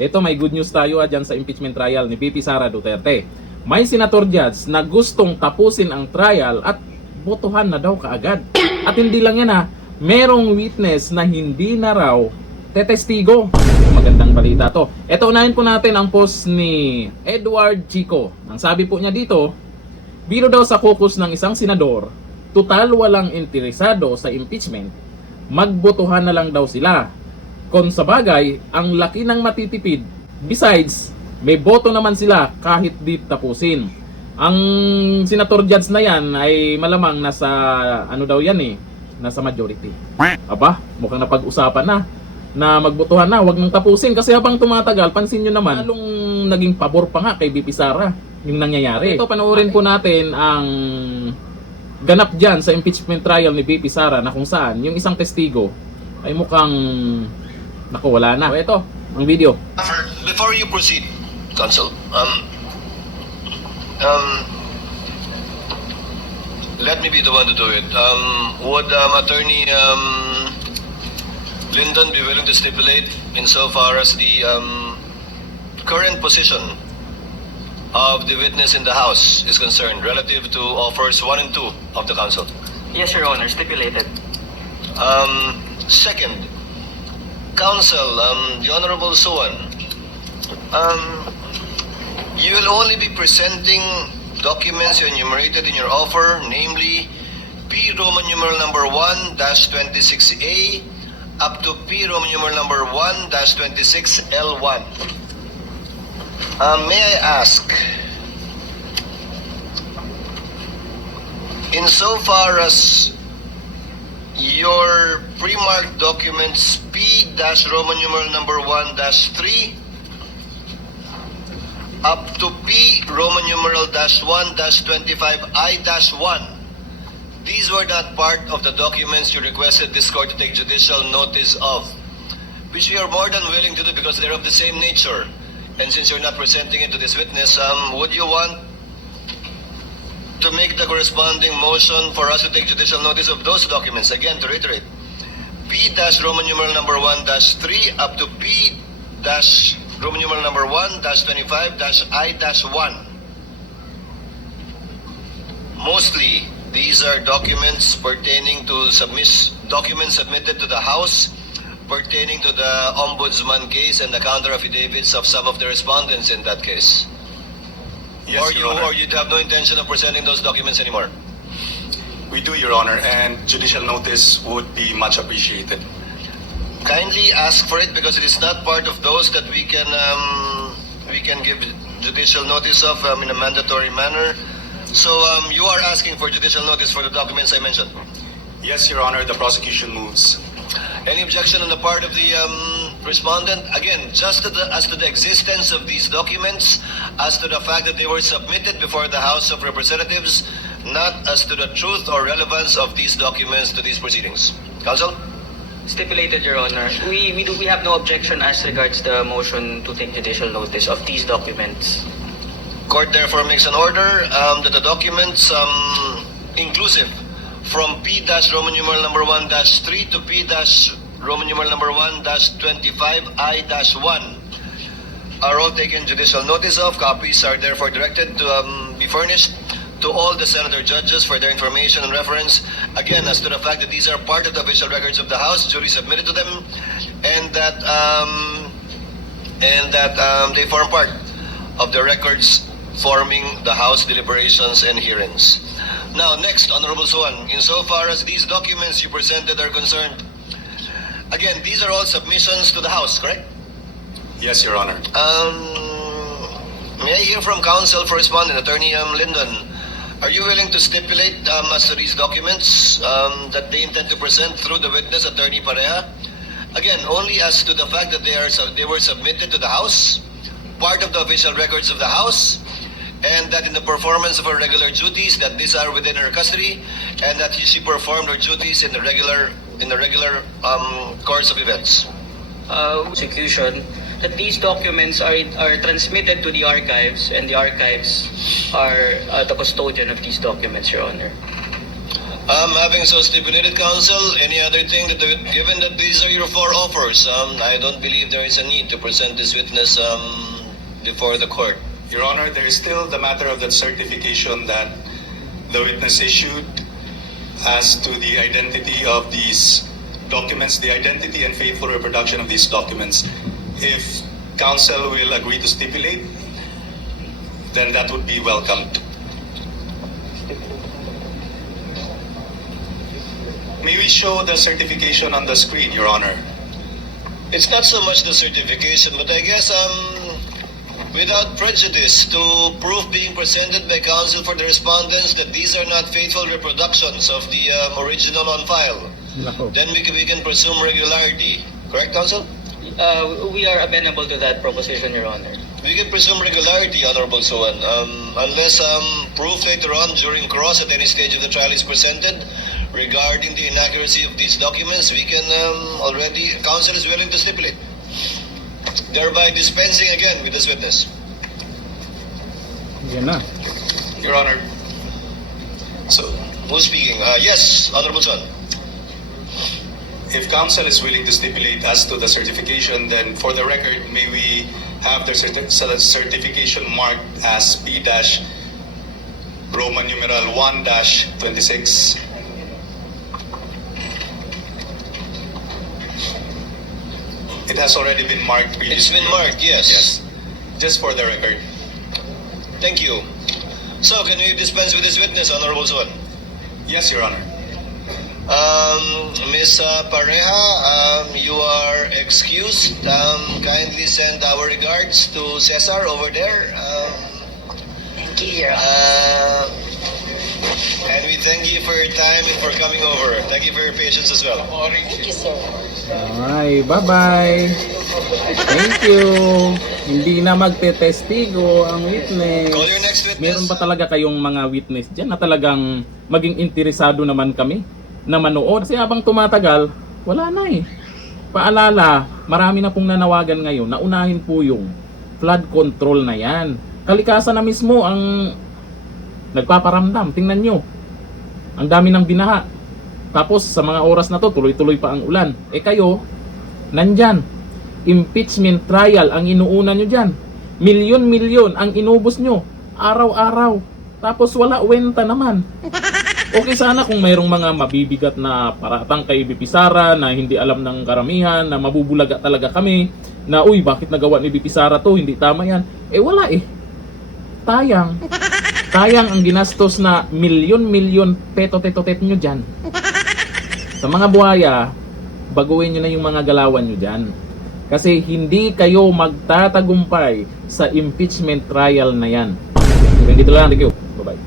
Ito, may good news tayo dyan sa impeachment trial ni VP Sara Duterte. May senator judge na gustong tapusin ang trial at botohan na daw kaagad. At hindi lang yan merong witness na hindi na raw tetestigo. Magandang balita to. Ito, unahin po natin ang post ni Edward Chico. Ang sabi po niya dito, biro daw sa caucus ng isang senador, total walang interesado sa impeachment, magbotohan na lang daw sila. Kung sa bagay, ang laki ng matitipid. Besides, may boto naman sila kahit di tapusin. Ang senator judge na yan ay malamang nasa nasa majority. Aba, mukhang napag-usapan na magbotohan na, wag nang tapusin. Kasi habang tumatagal, pansin nyo naman, lalong naging pabor pa nga kay VP Sara yung nangyayari. Ito, panoorin po natin ang ganap dyan sa impeachment trial ni VP Sara na kung saan yung isang testigo ay mukhang wala na. So, ito, ang video. Before you proceed, Counsel, let me be the one to do it. Would Attorney Lyndon be willing to stipulate insofar as the current position of the witness in the House is concerned relative to offers 1 and 2 of the Council? Yes, Your Honor, stipulated. Second, Counsel, the Honorable Suwan, you will only be presenting documents you enumerated in your offer, namely P Roman numeral number 1-26A up to P Roman numeral number 1-26L1. May I ask, insofar as your pre-marked documents P-Roman numeral number 1-3 up to P Roman numeral -1-25I-1, these were not part of the documents you requested this court to take judicial notice of, which we are more than willing to do because they're of the same nature. And since you're not presenting it to this witness, would you want to make the corresponding motion for us to take judicial notice of those documents? Again, to reiterate, P-Roman numeral number 1-3 up to P-Roman numeral number 1-25-I-1. Mostly, these are documents pertaining to documents submitted to the House pertaining to the Ombudsman case and the counter affidavits of some of the respondents in that case. Yes, Your Honor. Or you'd have no intention of presenting those documents anymore? We do, Your Honor, and judicial notice would be much appreciated. Kindly ask for it because it is not part of those that we can give judicial notice of in a mandatory manner. So you are asking for judicial notice for the documents I mentioned. Yes, Your Honor, the prosecution moves. Any objection on the part of the respondent? Again, just as to the existence of these documents, as to the fact that they were submitted before the House of Representatives, not as to the truth or relevance of these documents to these proceedings. Counsel? Stipulated, Your Honor. We have no objection as regards the motion to take judicial notice of these documents. Court therefore makes an order that the documents inclusive from P-Roman numeral number 1-3 to P-Roman numeral number 1-25I-1 are all taken judicial notice of. Copies are therefore directed to be furnished to all the senator judges for their information and reference. Again, as to the fact that these are part of the official records of the House, duly submitted to them, and that they form part of the records forming the House deliberations and hearings. Now, next, Honorable Suwan, insofar as these documents you presented are concerned, again, these are all submissions to the House, correct? Yes, Your Honor. May I hear from counsel for respondent, Attorney Lyndon, are you willing to stipulate as to these documents that they intend to present through the witness, Attorney Pareja? Again, only as to the fact that they were submitted to the House, part of the official records of the House, and that in the performance of her regular duties, that these are within her custody, and that she performed her duties in the regular course of events. Execution, that these documents are transmitted to the archives, and the archives are the custodian of these documents, Your Honor. Having so stipulated, counsel, any other thing that, given that these are your four offers, I don't believe there is a need to present this witness before the court. Your Honor, there is still the matter of that certification that the witness issued as to the identity of these documents, the identity and faithful reproduction of these documents. If counsel will agree to stipulate, then that would be welcomed. May we show the certification on the screen, Your Honor? It's not so much the certification, but I guess without prejudice to proof being presented by counsel for the respondents that these are not faithful reproductions of the original on file, Nako. then we can presume regularity. Correct, counsel? We are amenable to that proposition, Your Honor. We can presume regularity, Honorable Suwan, unless proof later on during cross at any stage of the trial is presented regarding the inaccuracy of these documents. We can already, counsel is willing to stipulate, thereby dispensing again with this witness. Yan na. Your Honor. So, Who's speaking? Yes, Honorable Suwan. if counsel is willing to stipulate as to the certification, then for the record, may we have the certification marked as P-Roman numeral 1-26. It has already been marked previously. It's been marked, yes. Yes. Just for the record. Thank you. So, can we dispense with this witness, Honorable Suwan? Yes, Your Honor. Ms. Pareha, you are excused. Kindly send our regards to Cesar over there. Thank you, Your Honor. And we thank you for your time and for coming over. Thank you for your patience as well. Thank you, sir. Ay, bye-bye. Thank you. Hindi na magte-testigo ang witness. Call your next witness. Meron ba talaga kayong mga witness dyan na talagang maging interesado naman kami na manood? Kasi habang tumatagal, wala na eh. Paalala, marami na pong nanawagan ngayon na unahin po yung flood control na yan. Kalikasan na mismo ang nagpaparamdam. Tingnan nyo. Ang dami ng binaha. Tapos sa mga oras na to, tuloy-tuloy pa ang ulan. Eh kayo, nandyan. Impeachment trial ang inuuna nyo dyan. Milyon-milyon ang inubos nyo. Araw-araw. Tapos wala wenta naman. Okay sana kung mayroong mga mabibigat na paratang kay BP Sara na hindi alam ng karamihan, na mabubulaga talaga kami, na uy, bakit nagawa ni BP Sara to, hindi tama yan. Eh wala eh. Tayang. Tayang ang ginastos na milyon-milyon peto-teto-tet nyo dyan. Sa mga buhaya, baguhin nyo na yung mga galawan nyo dyan. Kasi hindi kayo magtatagumpay sa impeachment trial na yan. Dito lang, thank you. Bye-bye.